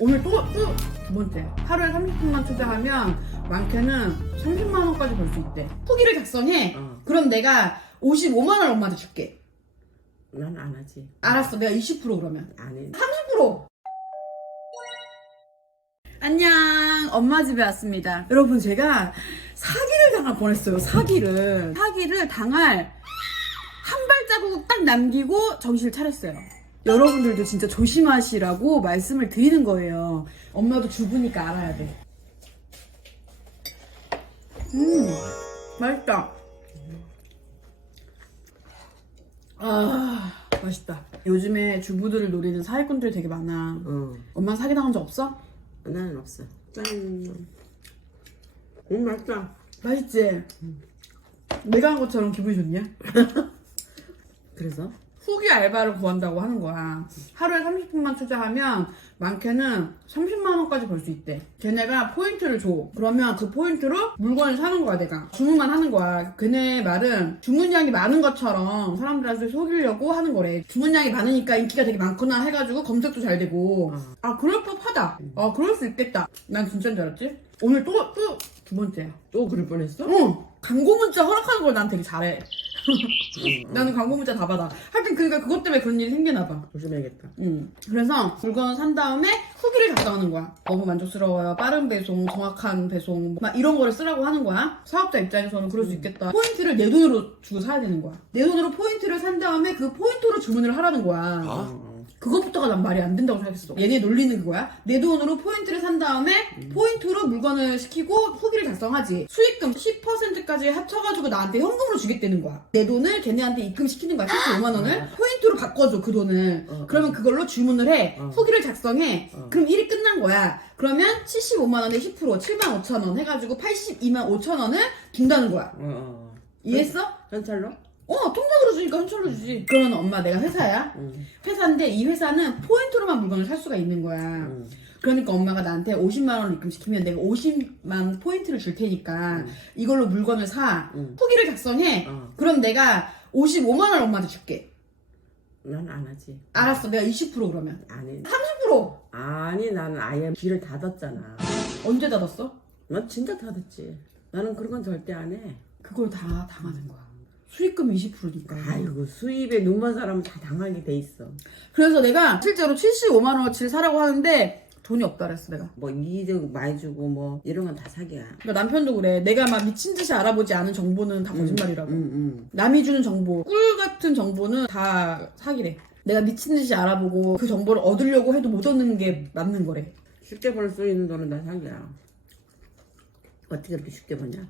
오늘 또, 또 두 번째. 하루에 30분만 투자하면 많게는 30만원까지 벌 수 있대. 후기를 작성해. 어. 그럼 내가 55만원 엄마한테 줄게. 난 안 하지. 알았어. 내가 20% 그러면. 안 해. 30%! 안녕. 엄마 집에 왔습니다. 여러분, 제가 사기를 당할 뻔했어요. 사기를. 사기를 당할 한 발자국 딱 남기고 정신을 차렸어요. 여러분들도 진짜 조심하시라고 말씀을 드리는 거예요. 엄마도 주부니까 알아야 돼. 음, 맛있다. 아, 맛있다. 요즘에 주부들을 노리는 사기꾼들이 되게 많아. 어. 엄마 사기 당한 적 없어? 나는 없어. 짠. 음, 맛있다. 맛있지? 내가 한 것처럼 기분이 좋냐? 그래서? 후기 알바를 구한다고 하는 거야. 하루에 30분만 투자하면 많게는 30만원까지 벌 수 있대. 걔네가 포인트를 줘. 그러면 그 포인트로 물건을 사는 거야, 내가. 주문만 하는 거야. 걔네 말은 주문량이 많은 것처럼 사람들한테 속이려고 하는 거래. 주문량이 많으니까 인기가 되게 많구나 해가지고 검색도 잘 되고. 어. 아, 그럴 법하다. 아, 그럴 수 있겠다. 난 진짜인 줄 알았지? 오늘 또, 또 두 번째야. 또 그럴 뻔했어? 응. 광고 문자 허락하는 걸 난 되게 잘해. 응, 나는 광고 문자 다 받아. 하여튼 그러니까 그것 때문에 그런 일이 생기나 봐. 조심해야겠다. 응. 그래서 물건 산 다음에 후기를 작성하는 거야. 너무 만족스러워요. 빠른 배송, 정확한 배송, 막 이런 거를 쓰라고 하는 거야. 사업자 입장에서는 그럴 수 있겠다. 포인트를 내 돈으로 주고 사야 되는 거야. 내 돈으로 포인트를 산 다음에 그 포인트로 주문을 하라는 거야. 어. 그것부터가 난 말이 안 된다고 생각했어. 얘네 논리는 그거야. 내 돈으로 포인트를 산 다음에 포인트로 물건을 시키고 후기를 작성하지. 수익금 10%까지 합쳐가지고 나한테 현금으로 주겠다는 거야. 내 돈을 걔네한테 입금시키는 거야. 75만 원을 포인트로 바꿔줘 그 돈을. 어. 그러면 그걸로 주문을 해. 어. 후기를 작성해. 어. 그럼 일이 끝난 거야. 그러면 75만 원에 10% 7만 5천 원 해가지고 82만 5천 원을 준다는 거야. 어, 어. 이해했어? 현찰로? 어, 통장으로 주니까 현찰로 주지. 그러면 엄마 내가 회사야. 응. 회사인데 이 회사는 포인트로만 물건을 살 수가 있는 거야. 응. 그러니까 엄마가 나한테 50만 원을 입금시키면 내가 50만 포인트를 줄 테니까 응. 이걸로 물건을 사. 응. 후기를 작성해. 어. 그럼 내가 55만 원을 엄마한테 줄게. 난 안 하지. 알았어. 내가 20% 그러면. 안 해. 30%! 아니, 나는 아예 귀를 닫았잖아. 언제 닫았어? 난 진짜 닫았지. 나는 그런 건 절대 안 해. 그걸 다 당하는 거야. 수익금 20%니까. 아이고, 수입에 눈먼 사람은 다 당하게 돼 있어. 그래서 내가 실제로 75만 원어치를 사라고 하는데 돈이 없다 그랬어 내가. 뭐, 이득 많이 주고, 뭐, 이런 건 다 사기야. 그러니까 남편도 그래. 내가 막 미친 듯이 알아보지 않은 정보는 다 거짓말이라고. 응, 응. 남이 주는 정보, 꿀 같은 정보는 다 사기래. 내가 미친 듯이 알아보고 그 정보를 얻으려고 해도 못 얻는 게 맞는 거래. 쉽게 벌 수 있는 돈은 다 사기야. 어떻게 그렇게 쉽게 버냐?